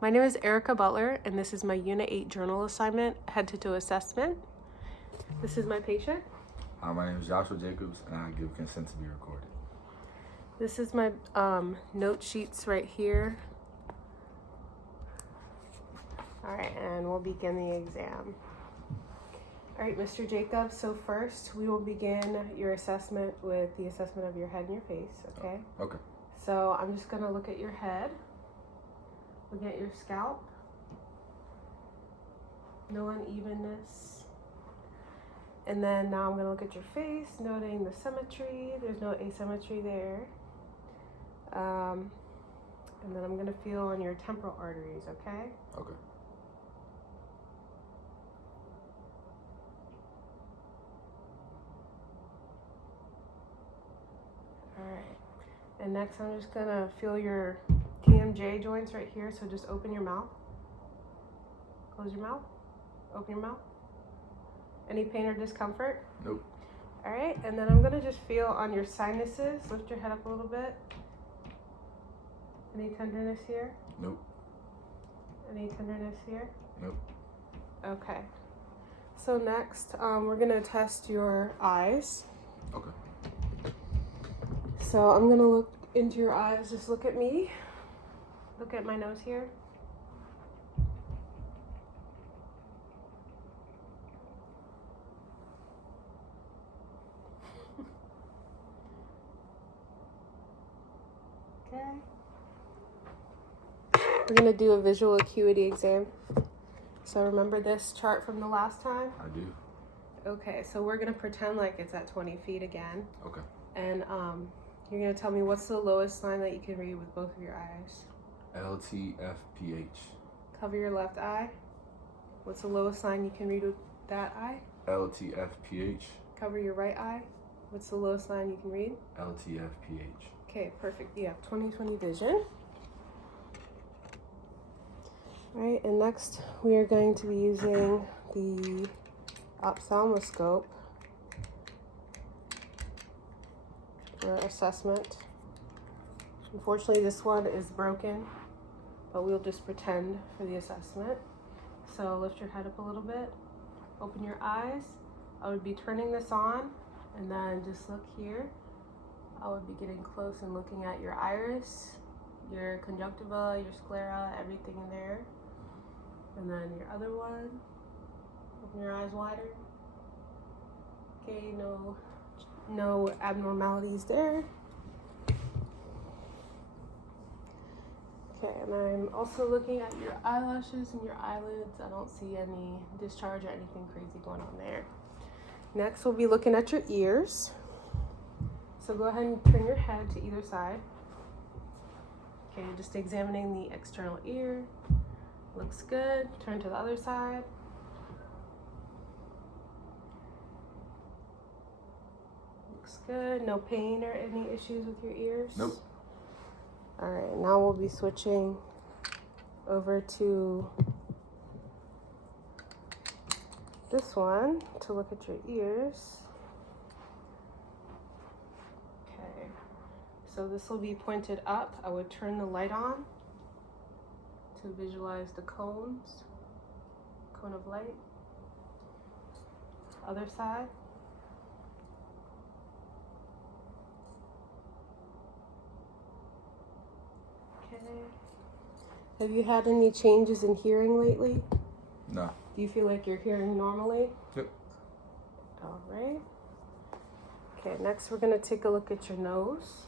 My name is Erica Butler, and this is my Unit 8 journal assignment, head to toe assessment. This is my patient. My name is Joshua Jacobs, and I give consent to be recorded. This is my note sheets right here. All right, and we'll begin the exam. All right, Mr. Jacobs, so first we will begin your assessment with the assessment of your head and your face, okay? Okay. So I'm just gonna look at your head, look at your scalp, no unevenness. And then now I'm gonna look at your face, noting the symmetry. There's no asymmetry there. And then I'm gonna feel on your temporal arteries, okay? Okay. All right. And next I'm just gonna feel your TMJ joints right here. So just open your mouth. Close your mouth. Open your mouth. Any pain or discomfort? Nope. All right, and then I'm gonna just feel on your sinuses. Lift your head up a little bit. Any tenderness here? Nope. Any tenderness here? Nope. Okay. So next, we're gonna test your eyes. Okay. So I'm gonna look into your eyes. Just look at me. Look at my nose here. Okay. We're gonna do a visual acuity exam. So remember this chart from the last time? I do. Okay, so we're gonna pretend like it's at 20 feet again. Okay. And you're gonna tell me what's the lowest line that you can read with both of your eyes. LTFPH. Cover your left eye. What's the lowest line you can read with that eye? LTFPH. Cover your right eye. What's the lowest line you can read? LTFPH. Okay, perfect. You have 20/20 vision. All right, and next we are going to be using the ophthalmoscope for assessment. Unfortunately, this one is broken, but we'll just pretend for the assessment. So lift your head up a little bit, open your eyes. I would be turning this on, and then just look here. I would be getting close and looking at your iris, your conjunctiva, your sclera, everything in there. And then your other one, open your eyes wider. Okay, no abnormalities there. Okay, and I'm also looking at your eyelashes and your eyelids. I don't see any discharge or anything crazy going on there. Next, we'll be looking at your ears. So go ahead and turn your head to either side. Okay, just examining the external ear. Looks good. Turn to the other side. Looks good. No pain or any issues with your ears? Nope. All right, now we'll be switching over to this one to look at your ears. Okay, so this will be pointed up. I would turn the light on to visualize the cone of light. Other side. Okay. Have you had any changes in hearing lately? No. Do you feel like you're hearing normally? Yep. All right. Okay, next we're gonna take a look at your nose.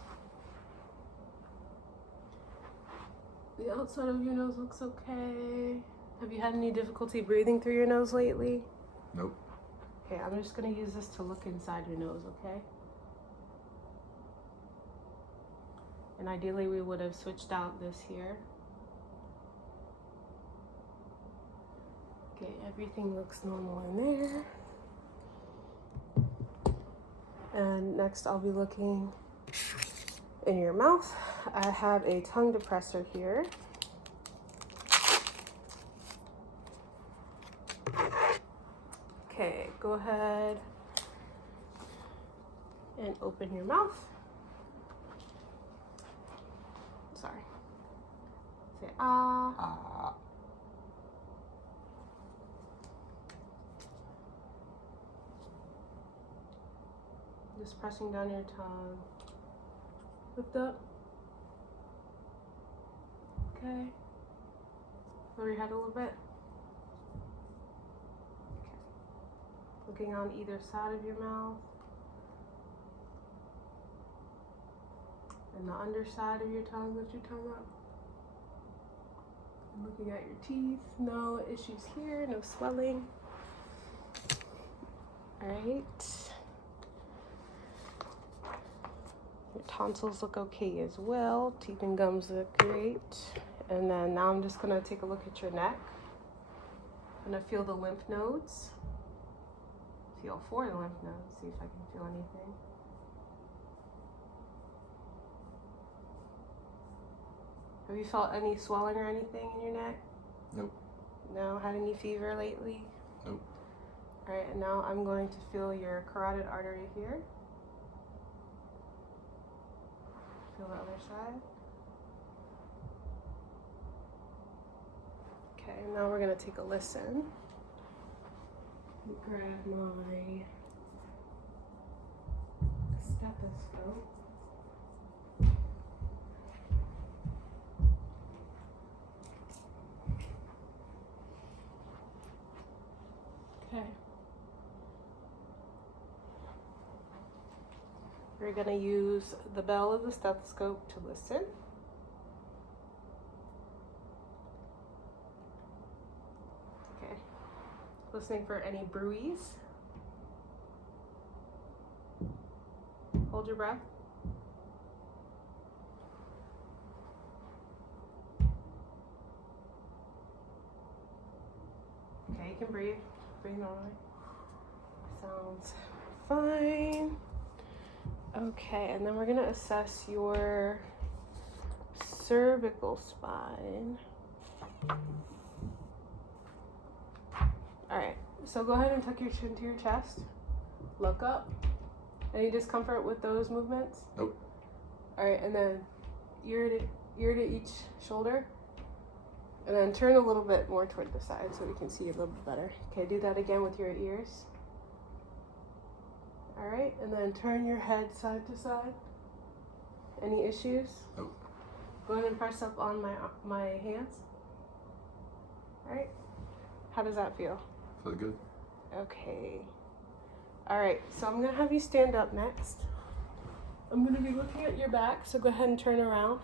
The outside of your nose looks okay. Have you had any difficulty breathing through your nose lately? Nope. Okay, I'm just gonna use this to look inside your nose, okay? And ideally we would have switched out this here. Okay, everything looks normal in there. And next I'll be looking in your mouth. I have a tongue depressor here. Okay, go ahead and open your mouth. Sorry. Say ah. Ah. Just pressing down your tongue. Lift up. Okay. Lower your head a little bit. Okay. Looking on either side of your mouth. And the underside of your tongue, lift your tongue up. And looking at your teeth, no issues here, no swelling. All right. Your tonsils look okay as well. Teeth and gums look great. And then now I'm just gonna take a look at your neck. I'm gonna feel the lymph nodes. Feel 4 lymph nodes, see if I can feel anything. Have you felt any swelling or anything in your neck? Nope. No? Had any fever lately? Nope. All right, and now I'm going to feel your carotid artery here. Feel the other side. Okay, now we're gonna take a listen. Grab my stethoscope. Okay. We're going to use the bell of the stethoscope to listen. Okay. Listening for any bruise. Hold your breath. Okay, you can breathe. Breathe normally. Sounds fine. Okay, and then we're gonna assess your cervical spine. All right, so go ahead and tuck your chin to your chest. Look up. Any discomfort with those movements? Nope. All right, and then ear to each shoulder. And then turn a little bit more toward the side so we can see a little bit better. Okay, do that again with your ears. All right, and then turn your head side to side. Any issues? Nope. Go ahead and press up on my hands. All right. How does that feel? Feel good. Okay. All right, so I'm gonna have you stand up next. I'm gonna be looking at your back, so go ahead and turn around.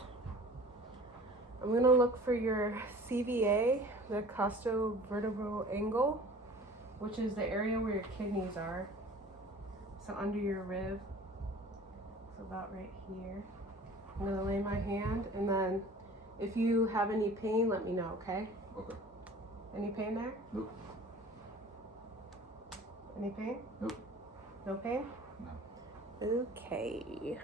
I'm gonna look for your CVA, the costovertebral angle, which is the area where your kidneys are. So under your rib, so about right here. I'm gonna lay my hand, and then if you have any pain, let me know, okay? Okay. Any pain there? Nope. Any pain? Nope. No pain? No. Okay.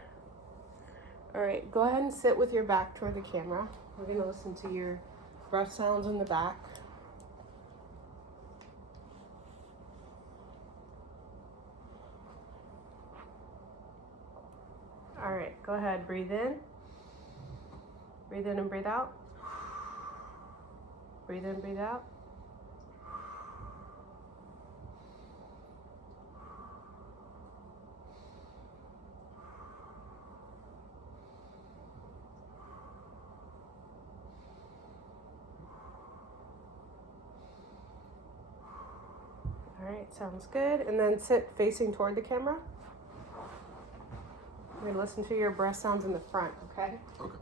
All right, go ahead and sit with your back toward the camera. We're gonna listen to your breath sounds in the back. All right, go ahead, breathe in. Breathe in and breathe out. Breathe in, breathe out. All right, sounds good. And then sit facing toward the camera. We're gonna listen to your breath sounds in the front, okay? Okay.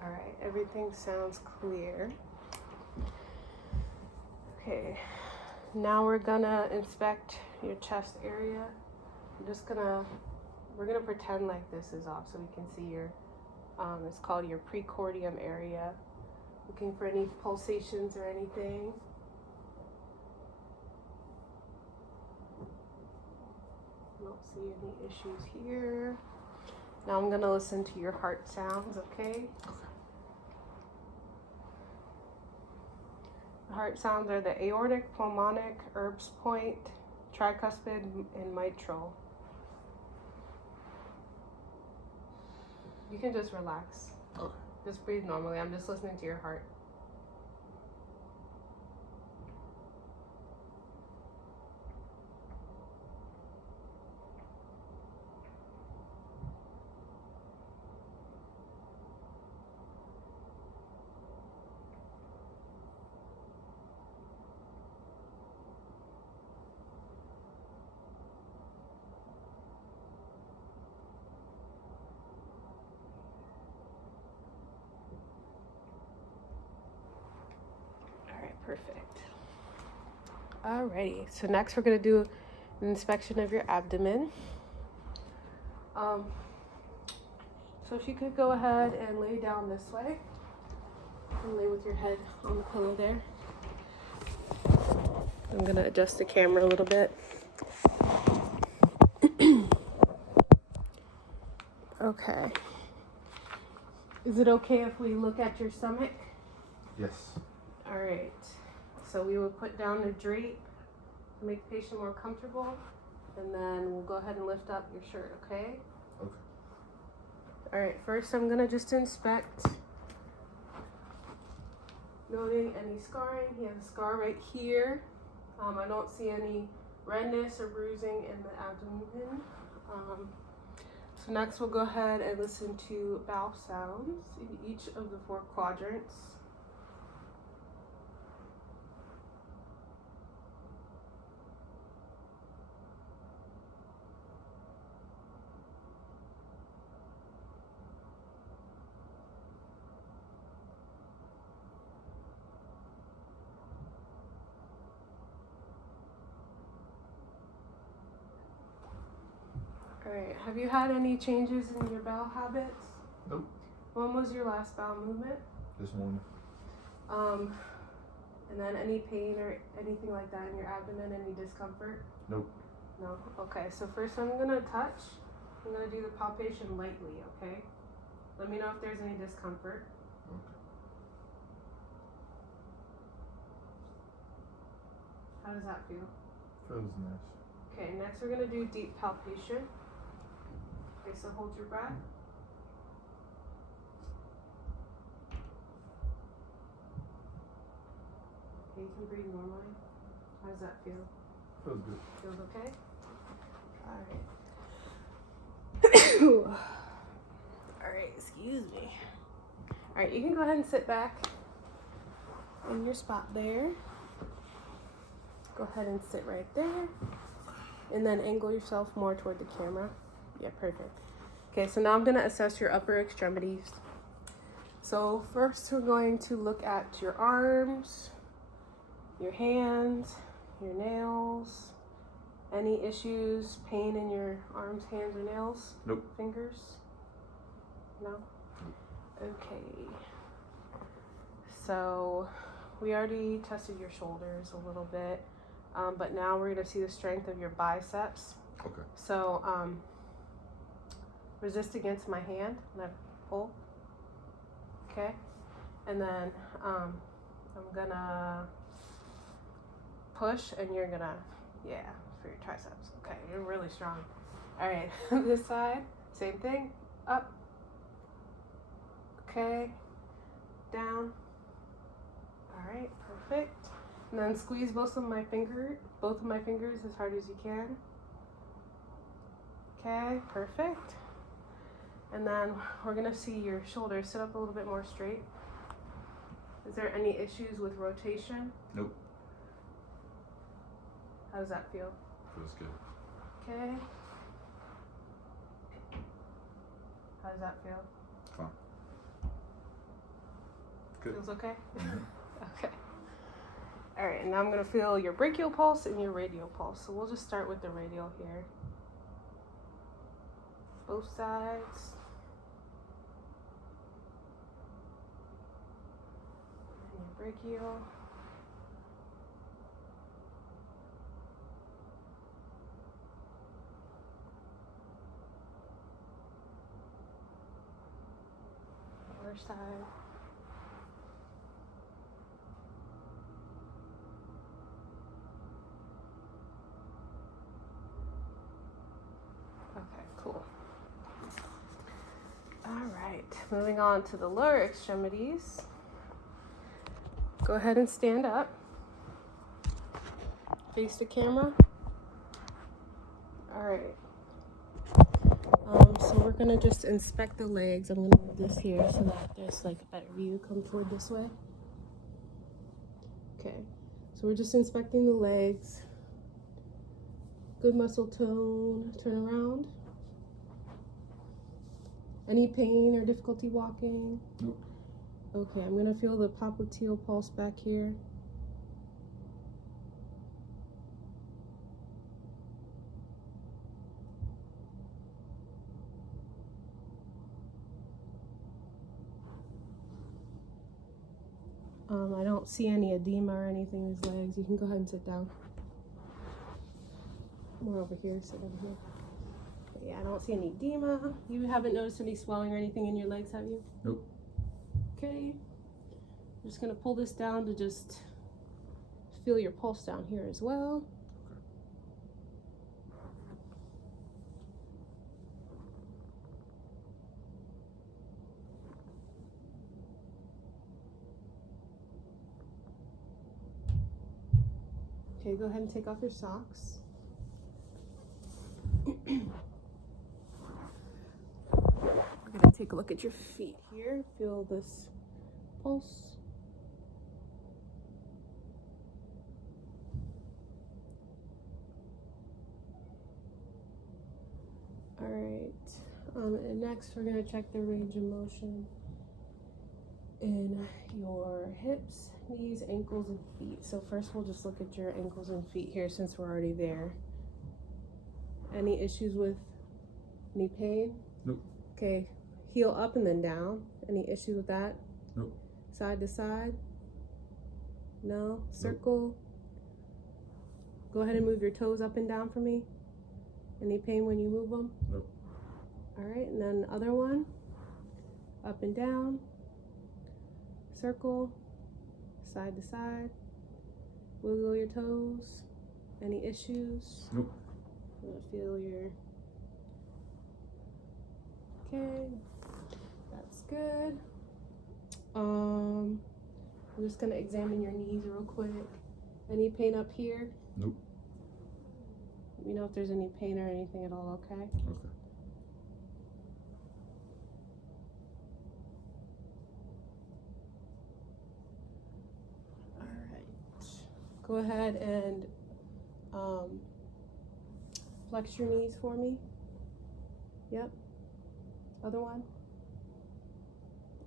All right, everything sounds clear. Okay, now we're gonna inspect your chest area. We're gonna pretend like this is off so we can see your, it's called your precordium area. Looking for any pulsations or anything. Don't see any issues here. Now I'm gonna listen to your heart sounds, okay? Okay. The heart sounds are the aortic, pulmonic, Erb's point, tricuspid, and mitral. You can just relax. Okay. Just breathe normally. I'm just listening to your heart. Perfect. Alrighty, so next we're going to do an inspection of your abdomen. So if you could go ahead and lay down this way and lay with your head on the pillow there. I'm going to adjust the camera a little bit. Okay. Is it okay if we look at your stomach? Yes. All right, so we will put down a drape to make the patient more comfortable, and then we'll go ahead and lift up your shirt, okay? Okay. All right, first I'm gonna just inspect, noting any scarring. He has a scar right here. I don't see any redness or bruising in the abdomen. So next we'll go ahead and listen to bowel sounds in each of the 4 quadrants. Alright, have you had any changes in your bowel habits? Nope. When was your last bowel movement? This morning. And then any pain or anything like that in your abdomen, any discomfort? Nope. No? Okay, so first I'm gonna touch. I'm gonna do the palpation lightly, okay? Let me know if there's any discomfort. Okay. How does that feel? Feels nice. Okay, next we're gonna do deep palpation. Okay, so hold your breath. Okay, you can breathe normally. How does that feel? Feels good. Feels okay? Alright. Alright, excuse me. Alright, you can go ahead and sit back in your spot there. Go ahead and sit right there. And then angle yourself more toward the camera. Yeah, perfect. Okay, so now I'm going to assess your upper extremities. So first we're going to look at your arms, your hands, your nails. Any issues, pain in your arms, hands, or nails? Nope. Fingers? No? Okay. So we already tested your shoulders a little bit, but now we're going to see the strength of your biceps. Okay. So resist against my hand and I pull. Okay? And then I'm going to push and you're going to, yeah, for your triceps. Okay, you're really strong. All right, this side, same thing. Up. Okay. Down. All right, perfect. And then squeeze both of my fingers as hard as you can. Okay, perfect. And then we're gonna see your shoulders sit up a little bit more straight. Is there any issues with rotation? Nope. How does that feel? Feels good. Okay. How does that feel? Fine. Good. Feels okay? Mm-hmm. Okay. All right, and now I'm gonna feel your brachial pulse and your radial pulse. So we'll just start with the radial here. Both sides. And your brachial. Other side. moving on to the lower extremities. Go ahead and stand up. Face the camera. All right. So we're gonna just inspect the legs. I'm gonna move this here so that there's like a better view. Come toward this way. Okay. So we're just inspecting the legs. Good muscle tone. Turn around. Any pain or difficulty walking? Nope. Okay, I'm gonna feel the popliteal pulse back here. I don't see any edema or anything in his legs. You can go ahead and sit down. More over here, sit over here. Okay, yeah, I don't see any edema. You haven't noticed any swelling or anything in your legs, have you? Nope. Okay. I'm just gonna pull this down to just feel your pulse down here as well. Okay, go ahead and take off your socks. We're gonna take a look at your feet here. Feel this pulse. All right. And next we're gonna check the range of motion in your hips, knees, ankles, and feet. So first we'll just look at your ankles and feet here since we're already there. Any issues with any pain? Nope. Okay, heel up and then down. Any issues with that? Nope. Side to side? No? Circle? Nope. Go ahead and move your toes up and down for me. Any pain when you move them? Nope. All right, and then other one. Up and down. Circle. Side to side. Wiggle your toes. Any issues? Nope. I'm gonna feel your... Okay, that's good. I'm just gonna examine your knees real quick. Any pain up here? Nope. Let me know if there's any pain or anything at all, okay? Okay. Alright. Go ahead and flex your knees for me. Yep. Other one?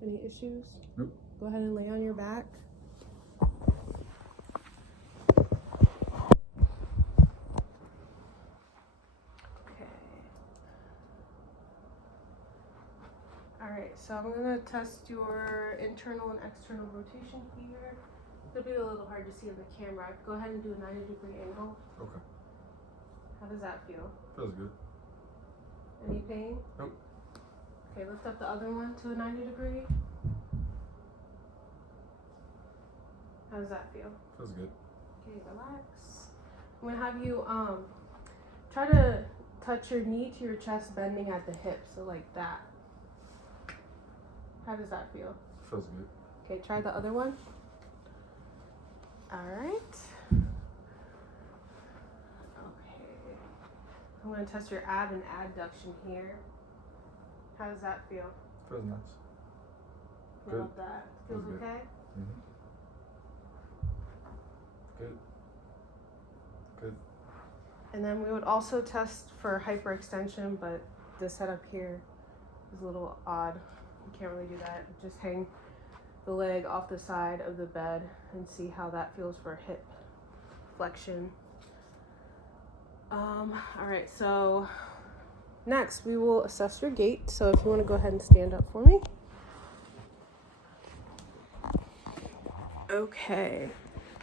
Any issues? Nope. Go ahead and lay on your back. Okay. Alright, so I'm going to test your internal and external rotation here. It'll be a little hard to see on the camera. Go ahead and do a 90-degree angle. Okay. How does that feel? Feels good. Any pain? Nope. Okay, lift up the other one to a 90-degree. How does that feel? Feels good. Okay, relax. I'm gonna have you try to touch your knee to your chest, bending at the hip, so like that. How does that feel? Feels good. Okay, try the other one. All right. Okay. I'm gonna test your ab and adduction here. How does that feel? Feels nice. I Good. love that. Feels Feels good. okay? Mm-hmm. Good. Good. And then we would also test for hyperextension, but the setup here is a little odd. You can't really do that. Just hang the leg off the side of the bed and see how that feels for hip flexion. All right, so next we will assess your gait. So if you want to go ahead and stand up for me. Okay,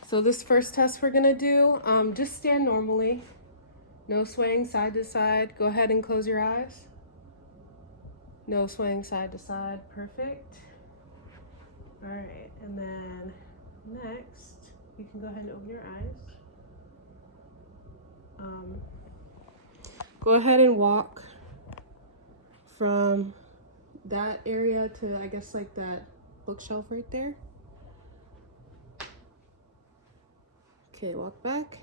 so this first test we're gonna do, just stand normally. No swaying side to side. Go ahead and close your eyes. No swaying side to side. Perfect. All right, and then next, you can go ahead and open your eyes. Go ahead and walk from that area to, I guess, like that bookshelf right there. Okay, walk back.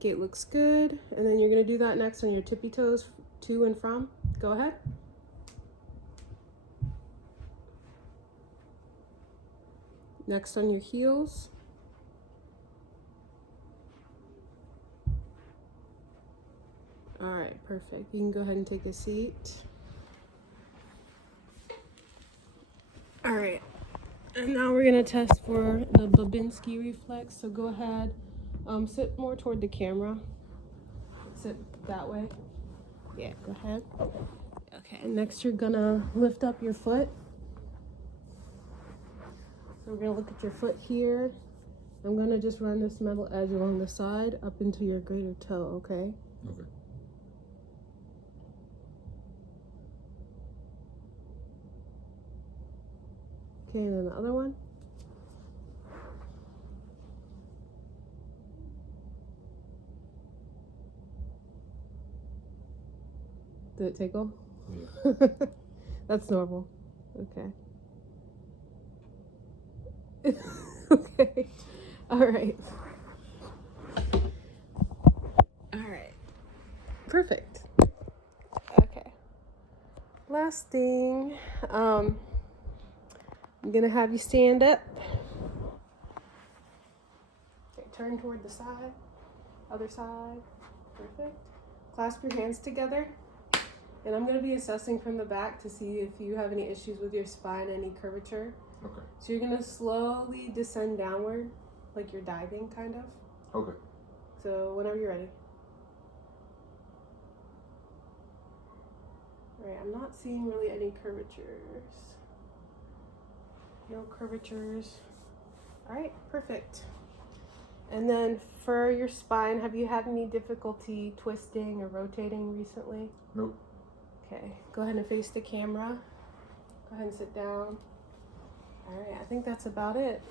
Gait looks good. And then you're gonna do that next on your tippy toes to and from. Go ahead. Next on your heels. All right, perfect. You can go ahead and take a seat. All right, and now we're gonna test for the Babinski reflex. So go ahead, sit more toward the camera. Sit that way. Yeah, go ahead. Okay, and next you're gonna lift up your foot. So we're gonna look at your foot here. I'm gonna just run this metal edge along the side up into your greater toe, okay? Okay. Okay, and then the other one. Did it tickle? Yeah. That's normal. Okay. Okay. All right. All right. Perfect. Okay. Last thing, I'm gonna have you stand up. Okay, turn toward the side. Other side. Perfect. Clasp your hands together. And I'm going to be assessing from the back to see if you have any issues with your spine, any curvature. Okay. So you're going to slowly descend downward, like you're diving, kind of. Okay. So whenever you're ready. All right, I'm not seeing really any curvatures. No curvatures. All right, perfect. And then for your spine, have you had any difficulty twisting or rotating recently? Nope. Okay, go ahead and face the camera. Go ahead and sit down. All right, I think that's about it.